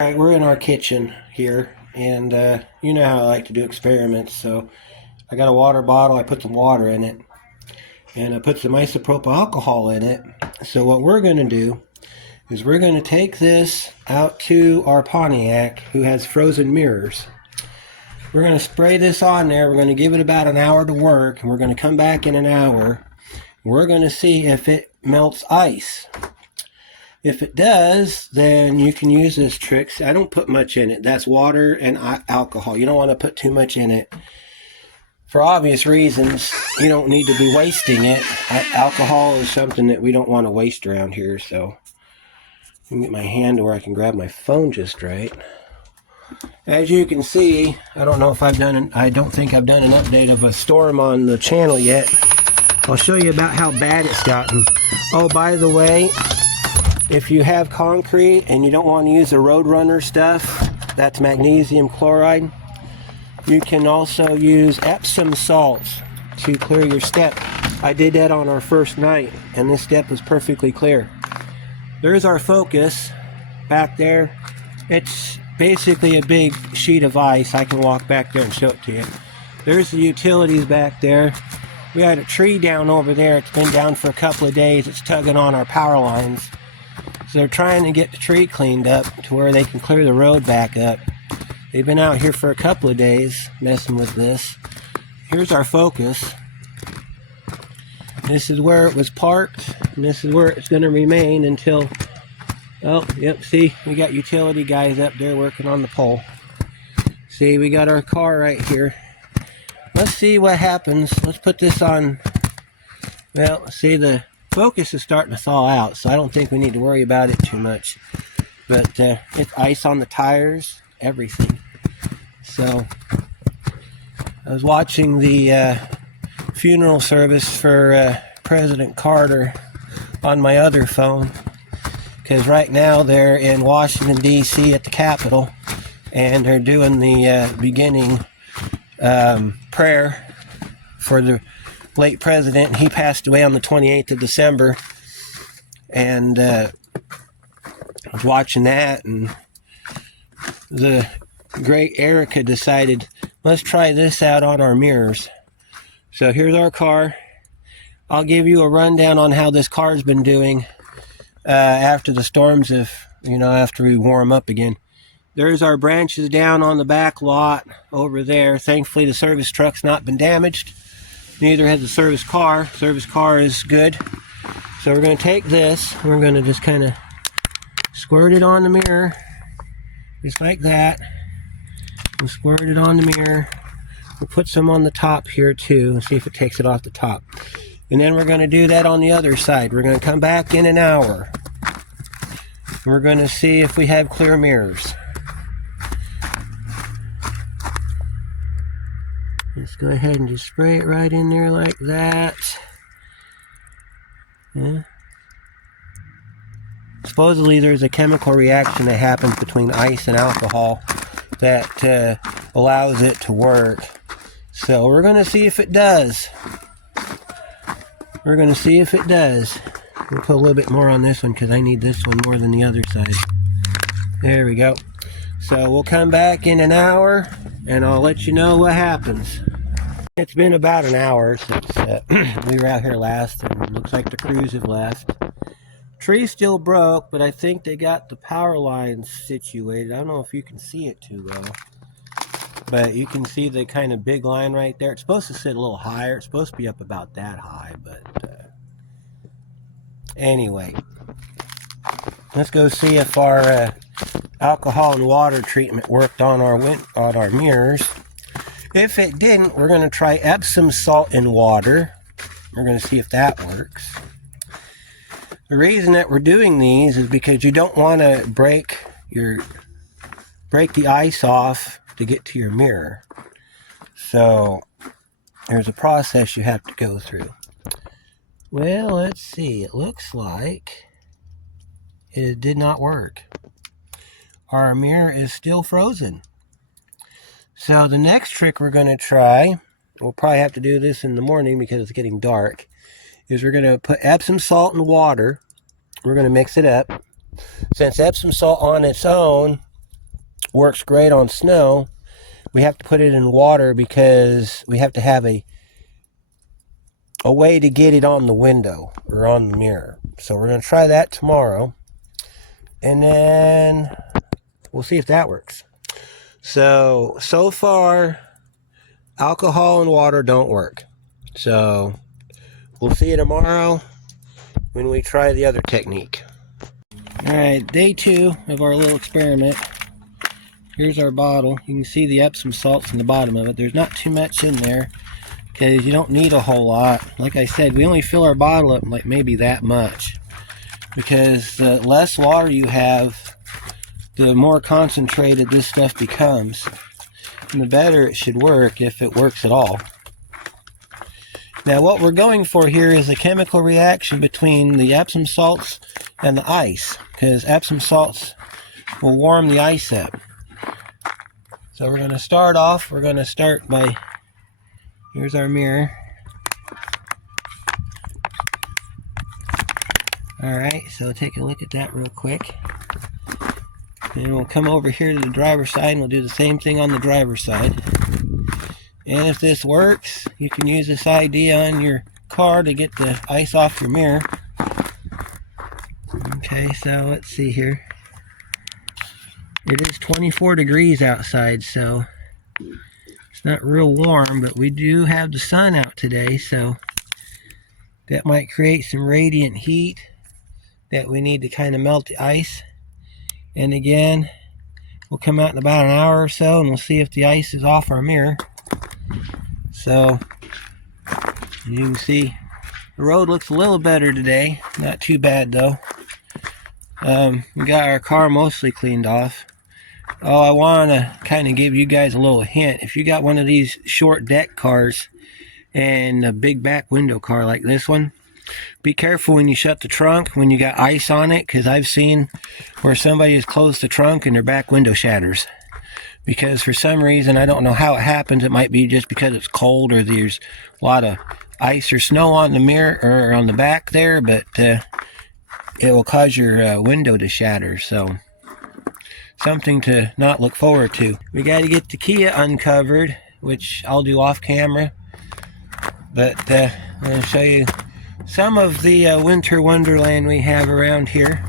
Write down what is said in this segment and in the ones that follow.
All right, we're in our kitchen here, and you know how I like to do experiments. So I got a water bottle, I put some water in it, and I put some isopropyl alcohol in it. So what we're going to do is we're going to take this out to our Pontiac, who has frozen mirrors. We're going to spray this on there. We're going to give it about an hour to work, and we're going to come back in an hour. We're going to see if it melts ice. If it does, then you can use this trick. I don't put much in it. That's water and alcohol. You don't want to put too much in it. For obvious reasons, you don't need to be wasting it. Alcohol is something that we don't want to waste around here, so I can get my hand to where I can grab my phone just right. As you can see, I don't know if I don't think I've done an update of a storm on the channel yet. I'll show you about how bad it's gotten. Oh, by the way, if you have concrete and you don't want to use the Roadrunner stuff, that's magnesium chloride, you can also use Epsom salts to clear your step. I did that on our first night, and this step was perfectly clear. There's our focus back there. It's basically a big sheet of ice. I can walk back there and show it to you. There's the utilities back there. We had a tree down over there. It's been down for a couple of days. It's tugging on our power lines. So they're trying to get the tree cleaned up to where they can clear the road back up. They've been out here for a couple of days messing with this. Here's our focus. This is where it was parked, and this is where it's going to remain until, oh, yep, see, we got utility guys up there working on the pole. See, we got our car right here. Let's see what happens. Let's put this on. Well, see, the focus is starting to thaw out, so I don't think we need to worry about it too much. But it's ice on the tires, everything. So I was watching the funeral service for President Carter on my other phone, because right now they're in Washington, D.C. at the Capitol, and they're doing the beginning prayer for the late president. He passed away on the 28th of December, and I was watching that, and the great Erica decided, let's try this out on our mirrors. So here's our car. I'll give you a rundown on how this car's been doing after the storms, after we warm up again. There's our branches down on the back lot over there. Thankfully, the service truck's not been damaged. Neither has the service car. Service car is good. So we're going to take this. We're going to just kind of squirt it on the mirror. Just like that. And squirt it on the mirror. We'll put some on the top here too. And see if it takes it off the top. And then we're going to do that on the other side. We're going to come back in an hour. We're going to see if we have clear mirrors. Let's go ahead and just spray it right in there like that. Yeah. Supposedly there's a chemical reaction that happens between ice and alcohol that allows it to work. So we're going to see if it does. We're going to see if it does. We'll put a little bit more on this one because I need this one more than the other side. There we go. So we'll come back in an hour and I'll let you know what happens. It's been about an hour since we were out here last, and it looks like the crews have left. Tree still broke, but I think they got the power lines situated. I don't know if you can see it too well, but you can see the kind of big line right there. It's supposed to sit a little higher. It's supposed to be up about that high, but anyway, let's go see if our alcohol and water treatment worked on our mirrors. If it didn't, we're going to try Epsom salt and water. We're going to see if that works. The reason that we're doing these is because you don't want to break the ice off to get to your mirror. So there's a process you have to go through. Well, let's see. It looks like it did not work. Our mirror is still frozen. So the next trick we're going to try, we'll probably have to do this in the morning because it's getting dark, is we're going to put Epsom salt and water. We're going to mix it up. Since Epsom salt on its own works great on snow. We have to put it in water because we have to have a way to get it on the window or on the mirror. So we're going to try that tomorrow. And then we'll see if that works. So far, alcohol and water don't work. So we'll see you tomorrow when we try the other technique. Alright, day 2 of our little experiment. Here's our bottle. You can see the Epsom salts in the bottom of it. There's not too much in there because you don't need a whole lot. Like I said, we only fill our bottle up like maybe that much, because the less water you have, the more concentrated this stuff becomes, and the better it should work, if it works at all. Now what we're going for here is a chemical reaction between the Epsom salts and the ice, because Epsom salts will warm the ice up. So we're going to start off, by, here's our mirror. Alright, so take a look at that real quick. And we'll come over here to the driver's side and we'll do the same thing on the driver's side. And if this works, you can use this ID on your car to get the ice off your mirror. Okay, so let's see here. It is 24 degrees outside, so it's not real warm, but we do have the sun out today, so that might create some radiant heat that we need to kind of melt the ice. And again, we'll come out in about an hour or so and we'll see if the ice is off our mirror. So you can see the road looks a little better today, not too bad though. We got our car mostly cleaned off. Oh, I want to kind of give you guys a little hint. If you got one of these short deck cars and a big back window car like this one, be careful when you shut the trunk when you got ice on it, because I've seen where somebody has closed the trunk and their back window shatters. Because for some reason, I don't know how it happens. It might be just because it's cold or there's a lot of ice or snow on the mirror or on the back there, but it will cause your window to shatter. So something to not look forward to. We got to get the Kia uncovered, which I'll do off camera. But I'm going to show you some of the winter wonderland we have around here.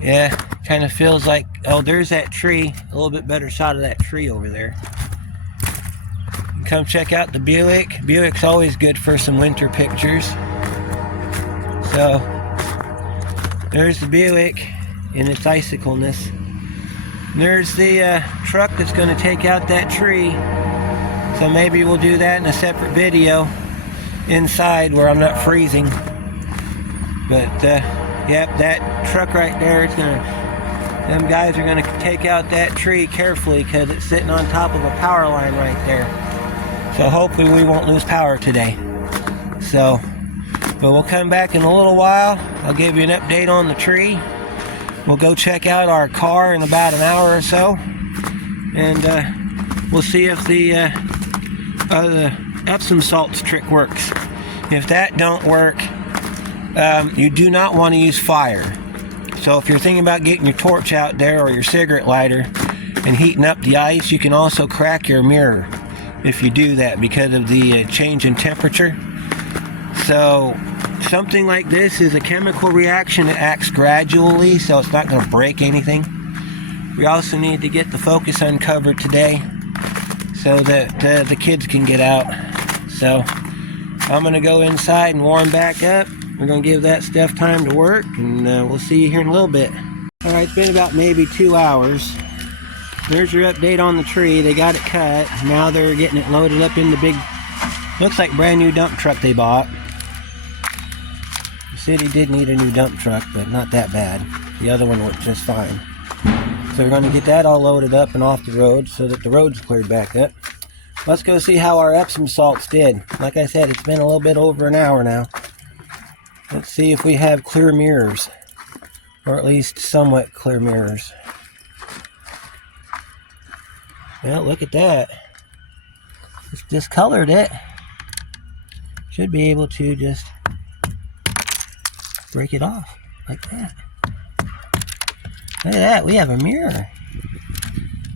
Yeah, kind of feels like, oh, there's that tree. A little bit better shot of that tree over there. Come check out the Buick. Buick's always good for some winter pictures. So there's the Buick in its icicleness. There's the truck that's going to take out that tree. So maybe we'll do that in a separate video inside where I'm not freezing. But yep, that truck right there, them guys are gonna take out that tree carefully because it's sitting on top of a power line right there. So hopefully we won't lose power today. So, but we'll come back in a little while. I'll give you an update on the tree. We'll go check out our car in about an hour or so, and we'll see if the Epsom salts trick works. If that don't work, you do not want to use fire. So if you're thinking about getting your torch out there or your cigarette lighter and heating up the ice, you can also crack your mirror if you do that because of the change in temperature. So something like this is a chemical reaction that acts gradually, so it's not going to break anything. We also need to get the Focus uncovered today so that the kids can get out. So I'm going to go inside and warm back up. We're going to give that stuff time to work, and we'll see you here in a little bit. Alright, it's been about maybe 2 hours. There's your update on the tree. They got it cut. Now they're getting it loaded up in the big, looks like brand new dump truck they bought. The city did need a new dump truck, but not that bad. The other one worked just fine. So we're going to get that all loaded up and off the road so that the road's cleared back up. Let's go see how our Epsom salts did. Like I said, it's been a little bit over an hour now. Let's see if we have clear mirrors, or at least somewhat clear mirrors. Well, look at that. It's discolored it. Should be able to just break it off like that. Look at that, we have a mirror.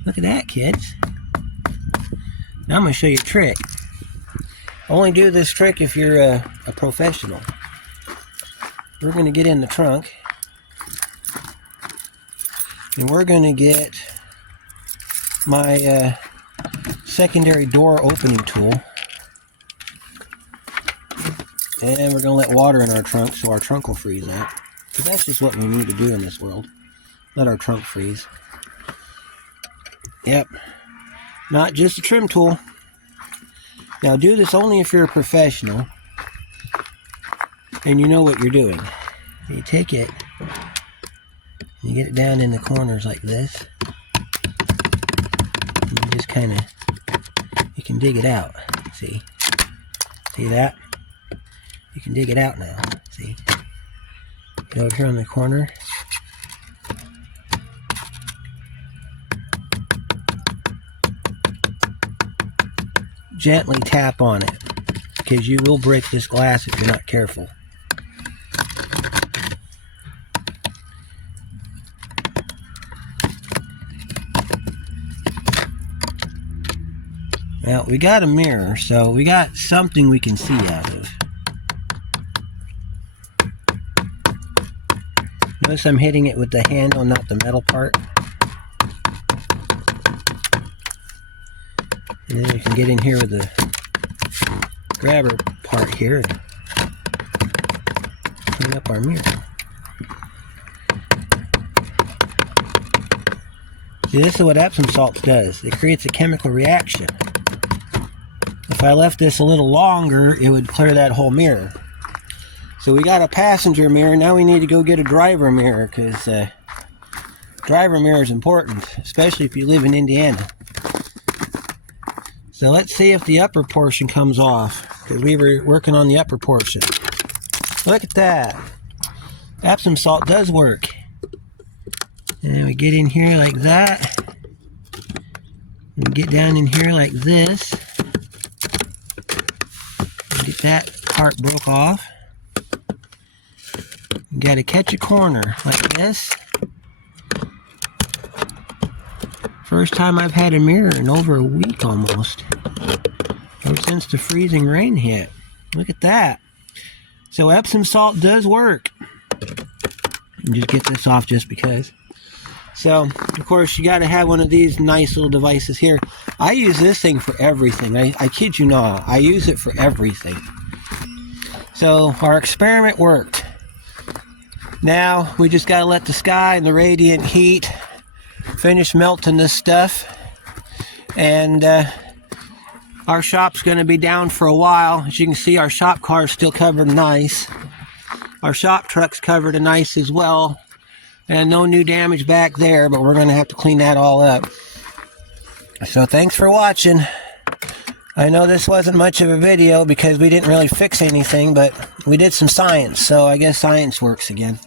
Look at that, kids. Now I'm going to show you a trick. Only do this trick if you're a professional. We're going to get in the trunk. And we're going to get my secondary door opening tool. And we're going to let water in our trunk so our trunk will freeze out. Because that's just what we need to do in this world. Let our trunk freeze. Yep. Not just a trim tool. Now do this only if you're a professional and you know what you're doing. You take it, you get it down in the corners like this, and you just kind of, you can dig it out. See that? You can dig it out now. See? Get over here on the corner. Gently tap on it, because you will break this glass if you're not careful. Well, we got a mirror, so we got something we can see out of. Notice I'm hitting it with the handle, not the metal part. And then we can get in here with the grabber part here and clean up our mirror. See, this is what Epsom salt does. It creates a chemical reaction. If I left this a little longer, it would clear that whole mirror. So we got a passenger mirror. Now we need to go get a driver mirror, because driver mirror is important, especially if you live in Indiana. So let's see if the upper portion comes off, because we were working on the upper portion. Look at that. Epsom salt does work. And we get in here like that. And get down in here like this. And get that part broke off. You got to catch a corner like this. First time I've had a mirror in over a week almost. Ever since the freezing rain hit. Look at that. So Epsom salt does work. And just get this off just because. So, of course, you got to have one of these nice little devices here. I use this thing for everything. I kid you not. I use it for everything. So, our experiment worked. Now, we just got to let the sky and the radiant heat finish melting this stuff, and our shop's going to be down for a while. As you can see, our shop car is still covered in ice. Our shop truck's covered in ice as well, and no new damage back there, but we're going to have to clean that all up. So thanks for watching. I know this wasn't much of a video because we didn't really fix anything, but we did some science, so I guess science works again.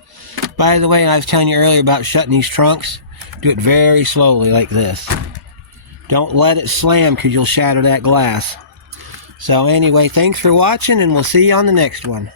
By the way, I was telling you earlier about shutting these trunks. Do it very slowly like this. Don't let it slam because you'll shatter that glass. So anyway, thanks for watching, and we'll see you on the next one.